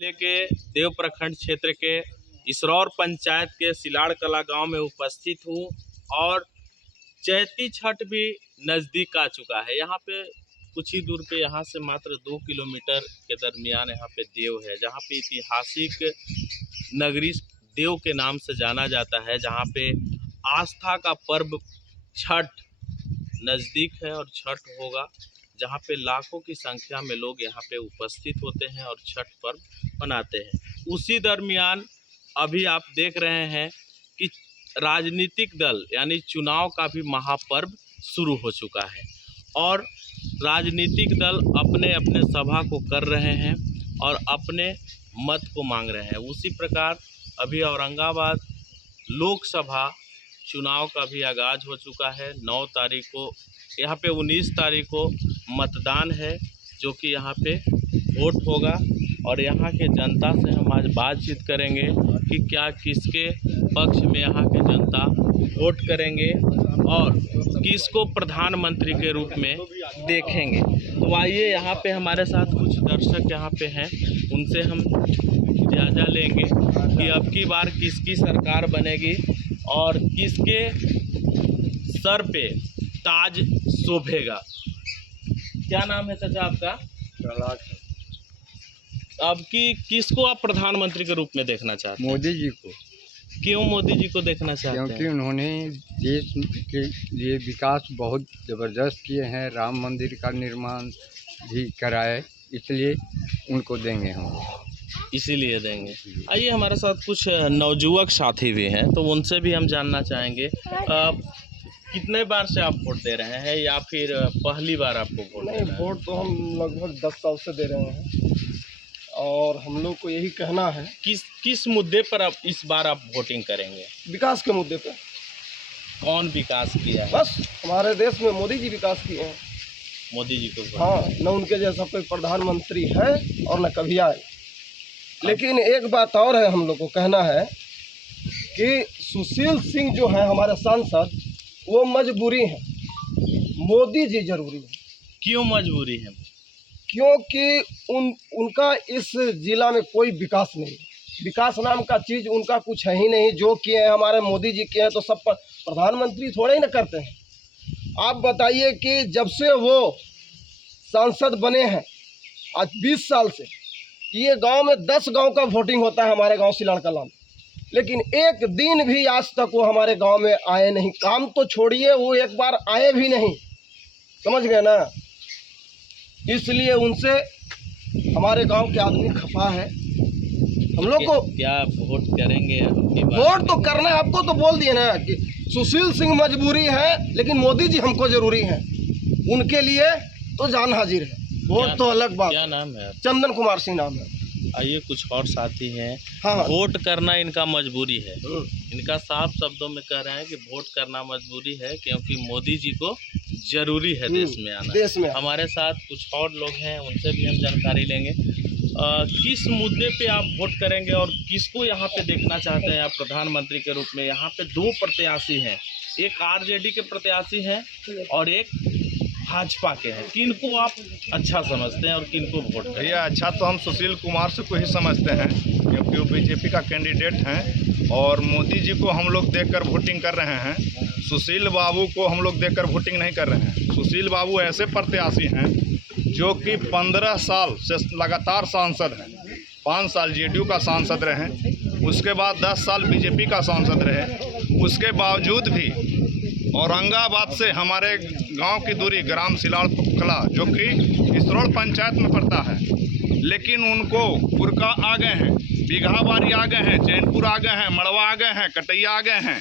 जिले के देव प्रखंड क्षेत्र के इसरौर पंचायत के सिलाड़ कला गांव में उपस्थित हूं और चैती छठ भी नज़दीक आ चुका है। यहाँ पे कुछ ही दूर पे यहाँ से मात्र 2 किलोमीटर के दरमियान यहाँ पे देव है, जहाँ पे ऐतिहासिक नगरी देव के नाम से जाना जाता है, जहाँ पे आस्था का पर्व छठ नज़दीक है और छठ होगा, जहाँ पे लाखों की संख्या में लोग यहाँ पे उपस्थित होते हैं और छठ पर्व मनाते हैं। उसी दरमियान अभी आप देख रहे हैं कि राजनीतिक दल यानी चुनाव का भी महापर्व शुरू हो चुका है और राजनीतिक दल अपने अपने सभा को कर रहे हैं और अपने मत को मांग रहे हैं। उसी प्रकार अभी औरंगाबाद लोकसभा चुनाव का भी आगाज़ हो चुका है। 9 तारीख को यहाँ पे 19 तारीख को मतदान है, जो कि यहाँ पे वोट होगा और यहाँ के जनता से हम आज बातचीत करेंगे कि क्या किसके पक्ष में यहाँ के जनता वोट करेंगे और किसको प्रधानमंत्री के रूप में देखेंगे। तो आइए, यहाँ पे हमारे साथ कुछ दर्शक यहाँ पे हैं, उनसे हम जायजा लेंगे कि अब की बार किसकी सरकार बनेगी और किसके सर पे ताज शोभेगा। क्या नाम है चाचा आपका? अब की किसको आप प्रधानमंत्री के रूप में देखना चाहते हैं? मोदी जी को। क्यों मोदी जी को देखना चाहते हैं? क्योंकि उन्होंने देश के लिए विकास बहुत ज़बरदस्त किए हैं, राम मंदिर का निर्माण भी कराए, इसलिए उनको देंगे हम। इसीलिए देंगे। आइए, हमारे साथ कुछ नवयुवक साथी भी हैं, तो उनसे भी हम जानना चाहेंगे कितने बार से आप वोट दे रहे हैं या फिर पहली बार आपको वोट दे रहे हैं? वोट तो हम लगभग 10 साल से दे रहे हैं और हम लोग को यही कहना है। किस मुद्दे पर आप इस बार आप वोटिंग करेंगे? विकास के मुद्दे पे। कौन विकास किया है? बस हमारे देश में मोदी जी विकास किए हैं। मोदी जी को। हाँ, न उनके जैसा कोई प्रधानमंत्री है और न कभी आए। लेकिन एक बात और है, हम लोग को कहना है कि सुशील सिंह जो है हमारे सांसद, वो मजबूरी है, मोदी जी जरूरी है। क्यों मजबूरी है? क्योंकि उनका इस जिला में कोई विकास नहीं है। विकास नाम का चीज़ उनका कुछ है ही नहीं। जो किए हैं हमारे मोदी जी किए हैं, तो सब प्रधानमंत्री थोड़े ही ना करते हैं। आप बताइए कि जब से वो सांसद बने हैं आज 20 साल से, ये गांव में 10 गांव का वोटिंग होता है, हमारे गांव सिलाड़ कला में, लेकिन एक दिन भी आज तक वो हमारे गांव में आए नहीं। काम तो छोड़िए, वो एक बार आए भी नहीं, समझ गए ना। इसलिए उनसे हमारे गांव के आदमी खफा है। हम लोग को क्या वोट करेंगे? वोट तो करना है, आपको तो बोल दिए ना कि सुशील सिंह मजबूरी है, लेकिन मोदी जी हमको जरूरी है। उनके लिए तो जान हाजिर है। वोट तो अलग बात। क्या नाम है? चंदन कुमार सिंह नाम है। आइए, कुछ और साथी हैं। हाँ। वोट करना इनका मजबूरी है। इनका साफ शब्दों में कह रहे हैं कि वोट करना मजबूरी है, क्योंकि मोदी जी को जरूरी है देश में आना। देश में हमारे साथ कुछ और लोग हैं, उनसे भी हम जानकारी लेंगे। किस मुद्दे पे आप वोट करेंगे और किसको यहाँ पे देखना चाहते हैं आप प्रधानमंत्री के रूप में? यहाँ पे 2 प्रत्याशी हैं, एक आरजेडी के प्रत्याशी हैं और एक भाजपा के हैं। किनको आप अच्छा समझते हैं और किनको वोट करें? भैया, अच्छा तो हम सुशील कुमार से को ही समझते हैं, क्योंकि वो बीजेपी का कैंडिडेट हैं और मोदी जी को हम लोग देखकर वोटिंग कर रहे हैं। सुशील बाबू को हम लोग देखकर वोटिंग नहीं कर रहे हैं। सुशील बाबू ऐसे प्रत्याशी हैं जो कि 15 साल से लगातार सांसद हैं। 5 साल जेडीयू का सांसद रहे, उसके बाद 10 साल बीजेपी का सांसद रहे। उसके बावजूद भी औरंगाबाद से हमारे गांव की दूरी ग्राम सिलाड़ कला, जो कि इसरौर पंचायत में पड़ता है, लेकिन उनको पुरका आ गए हैं, बिघाबारी आ गए हैं, चैनपुर आ गए हैं, मड़वा आ गए हैं, कटैया आ गए हैं,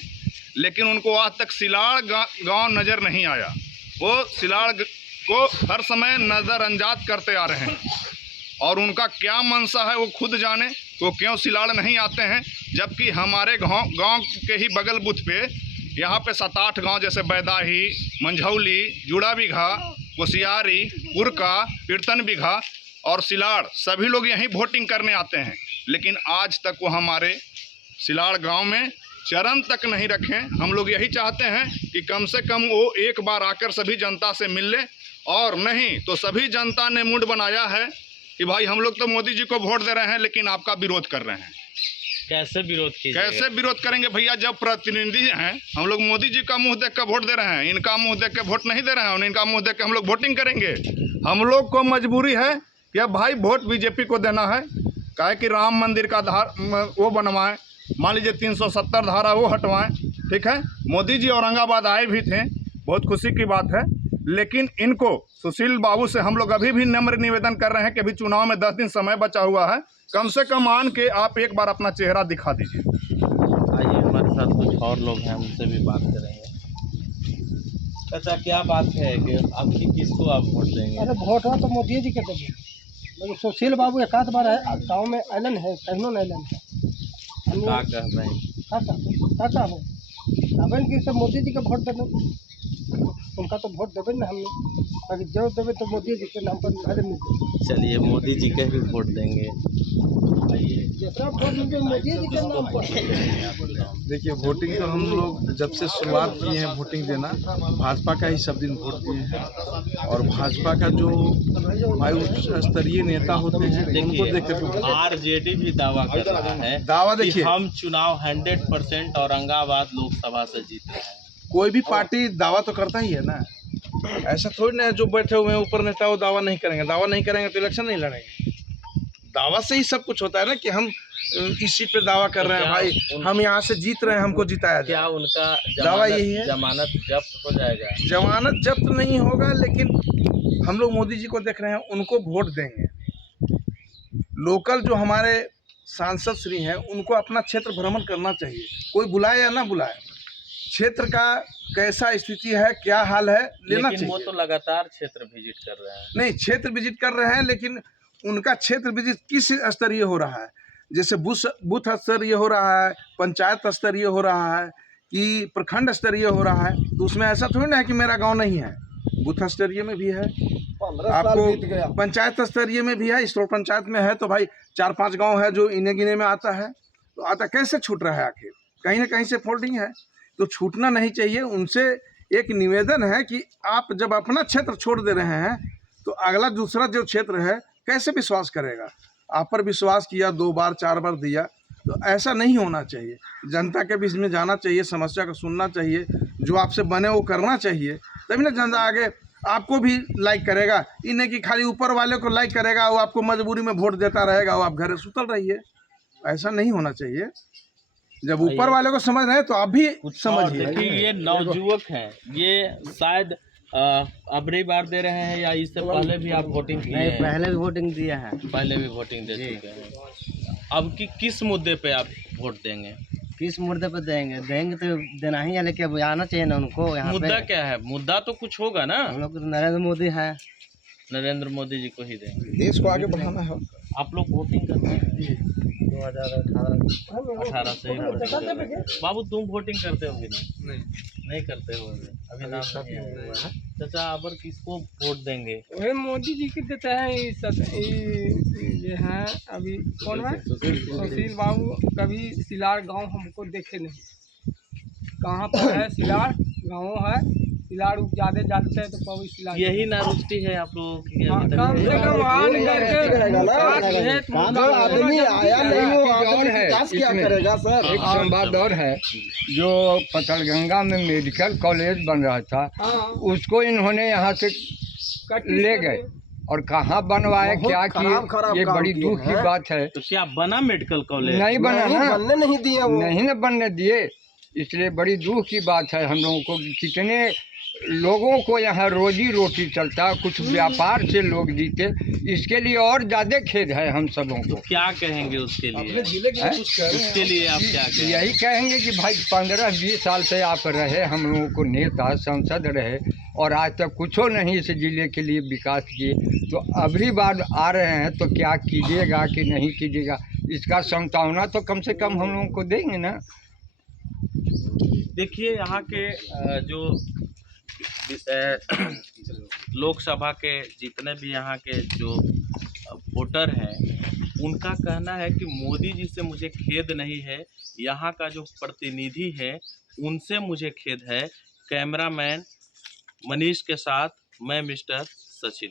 लेकिन उनको आज तक सिलाड़ गांव नज़र नहीं आया। वो सिलाड़ को हर समय नज़रअंदाज करते आ रहे हैं और उनका क्या मंशा है वो खुद जाने। वो क्यों सिलाड़ नहीं आते हैं, जबकि हमारे गांव के ही बगल बुथ पे यहाँ पे 7-8 गांव जैसे बैदाही, मंझौली, जुड़ा बिघा, कोसियारी, पुरका, कीर्तन बिघा और सिलाड़, सभी लोग यहीं वोटिंग करने आते हैं, लेकिन आज तक वो हमारे सिलाड़ गांव में चरण तक नहीं रखें। हम लोग यही चाहते हैं कि कम से कम वो एक बार आकर सभी जनता से मिल ले, और नहीं तो सभी जनता ने मूड बनाया है कि भाई हम लोग तो मोदी जी को वोट दे रहे हैं लेकिन आपका विरोध कर रहे हैं। कैसे विरोध कीजिएगा? कैसे विरोध करेंगे भैया, जब प्रतिनिधि हैं हम लोग मोदी जी का मुंह देख कर वोट दे रहे हैं, इनका मुंह देख के वोट नहीं दे रहे हैं, इनका मुंह देख के हम लोग वोटिंग करेंगे। हम लोग को मजबूरी है कि अब भाई वोट बीजेपी को देना है। काहे कि राम मंदिर का वो बनवाएं, मान लीजिए 370 धारा वो हटवाएं, ठीक है। मोदी जी औरंगाबाद आए भी थे, बहुत खुशी की बात है, लेकिन इनको सुशील बाबू से हम लोग अभी भी नम्र निवेदन कर रहे हैं कि अभी चुनाव में 10 दिन समय बचा हुआ है, कम से कम आन के आप एक बार अपना चेहरा दिखा दीजिए। आइए हमारे साथ कुछ और लोग हैं, उनसे भी बात करेंगे। अच्छा, क्या बात है कि आपकी किसको आप वोट देंगे? अरे वोट हो तो मोदी जी के देंगे, लेकिन सुशील बाबू एक आध बार गाँव में ऐलन है, कहीं न ऐलन है। क्या कह रहे हैं? का हो अबन की सब मोदी जी के वोट देवे, उनका तो वोट देवे ना हमने, अगर जो देवे तो मोदी जी के नाम पर अरे मिलते। चलिए मोदी जी के भी वोट देंगे। आइए, जितना वोट मिलते मोदी जी के नाम पर। देखिए, वोटिंग तो हम लोग जब से शुरुआत किए हैं वोटिंग देना, भाजपा का ही सब दिन वोट दिए हैं। और भाजपा का जो वायु स्तरीय नेता होते हैं उनको देख कर आरजेडी भी दावा कर रहा है, दावा कि देखिए, हम चुनाव 100% औरंगाबाद लोकसभा से जीत रहे हैं। कोई भी पार्टी दावा तो करता ही है ना। ऐसा थोड़ी ना है जो बैठे हुए हैं ऊपर नेता वो दावा नहीं करेंगे। दावा नहीं करेंगे तो इलेक्शन नहीं लड़ेंगे। दावा से ही सब कुछ होता है ना, कि हम इस सीट पे दावा कर रहे हैं, भाई हम यहाँ से जीत रहे हैं, हमको जिताया जाए। क्या उनका दावा यही है। जमानत जब्त हो जाएगा? जमानत जब्त नहीं होगा, लेकिन हम लोग मोदी जी को देख रहे हैं, उनको वोट देंगे। लोकल जो हमारे सांसद श्री हैं उनको अपना क्षेत्र भ्रमण करना चाहिए, कोई बुलाए या ना बुलाए, क्षेत्र का कैसा स्थिति है, क्या हाल है, लेना चाहिए। वो तो लगातार क्षेत्र विजिट कर रहे हैं। नहीं, क्षेत्र विजिट कर रहे हैं, लेकिन उनका क्षेत्र विजिट किस स्तरीय हो रहा है? जैसे बूथ स्तरीय हो रहा है, पंचायत स्तरीय हो रहा है, कि प्रखंड स्तरीय हो रहा है। तो उसमें ऐसा थोड़ी ना है कि मेरा गांव नहीं है, बूथ स्तरीय में भी है, 15 साल बीत गया। आपको पंचायत स्तरीय में भी है, स्टोर पंचायत में है। तो भाई 4-5 गांव है जो इन्हें गिने में आता है, तो आता कैसे छूट रहा है? आखिर कहीं ना कहीं से फोल्डिंग है, तो छूटना नहीं चाहिए। उनसे एक निवेदन है कि आप जब अपना क्षेत्र छोड़ दे रहे हैं तो अगला दूसरा जो क्षेत्र है कैसे विश्वास करेगा? आप पर विश्वास किया, 2 बार 4 बार दिया, तो ऐसा नहीं होना चाहिए। जनता के बीच में जाना चाहिए, समस्या को सुनना चाहिए, जो आपसे बने वो करना चाहिए, तभी ना जनता आगे आपको भी लाइक करेगा। इन्हें कि खाली ऊपर वाले को लाइक करेगा, वो आपको मजबूरी में वोट देता रहेगा, वो आप घर सुतल रहिए। ऐसा नहीं होना चाहिए। जब ऊपर वाले को समझ रहे हैं तो आप भी समझिए। देखिए, ये नवयुवक हैं, ये शायद अबरी बार दे रहे हैं या इससे पहले भी आप वोटिंग किए हैं? पहले भी वोटिंग दिया है। पहले भी वोटिंग दे चुके हैं। अब की किस मुद्दे पे आप वोट देंगे? किस मुद्दे पे देंगे तो देना ही है, लेकिन अब आना चाहिए ना उनको यहाँ पे। मुद्दा क्या है? मुद्दा तो कुछ होगा ना। हम लोग नरेंद्र मोदी है, नरेंद्र मोदी जी को ही देंगे। देश को आगे बढ़ाना है। आप लोग वोटिंग करते हैं? 2018 से ही वोटिंग कर रहे हैं। बाबू, तुम वोटिंग करते हो कि नहीं करते हो? अभी नाम नहीं है। चाचा, अब किसको वोट देंगे? वही मोदी जी के देते हैं। ये हैं अभी कौन है, सुशील बाबू। कभी सिलार गांव हमको देखे नहीं, कहाँ पर है सिलार गाँव है, सिलार ज़्यादा जानते हैं तो कभी सिलार। यही ना रुचि है आप लोगों की? कम से कम आदमी आया नहीं हो, विकास क्या करेगा सर? एक संवाद और है, जो पथलगंगा में मेडिकल कॉलेज बन रहा था, उसको इन्होंने यहाँ से ले गए और कहाँ बनवाए, क्या किए, ये बड़ी दुख की बात है। तो क्या बना मेडिकल कॉलेज? नहीं बना ना, बनने नहीं दिए वो, नहीं न बनने दिए। इसलिए बड़ी दुख की बात है हम लोगों को। कितने लोगों को यहाँ रोजी रोटी चलता, कुछ व्यापार से लोग जीते, इसके लिए और ज़्यादा खेद है हम सबों को। क्या कहेंगे उसके लिए? उसके लिए आप क्या कहेंगे? यही कहेंगे कि भाई 15-20 साल से आप रहे, हम लोगों को नेता सांसद रहे, और आज तक कुछ नहीं इस जिले के लिए विकास किए, तो अगली बार आ रहे हैं तो क्या कीजिएगा कि नहीं कीजिएगा, इसका संभावना तो कम से कम हम लोगों को देंगे ना। देखिए, यहाँ के जो लोकसभा के जितने भी यहाँ के जो वोटर हैं, उनका कहना है कि मोदी जी से मुझे खेद नहीं है, यहाँ का जो प्रतिनिधि है उनसे मुझे खेद है। कैमरामैन मनीष के साथ मैं मिस्टर सचिन।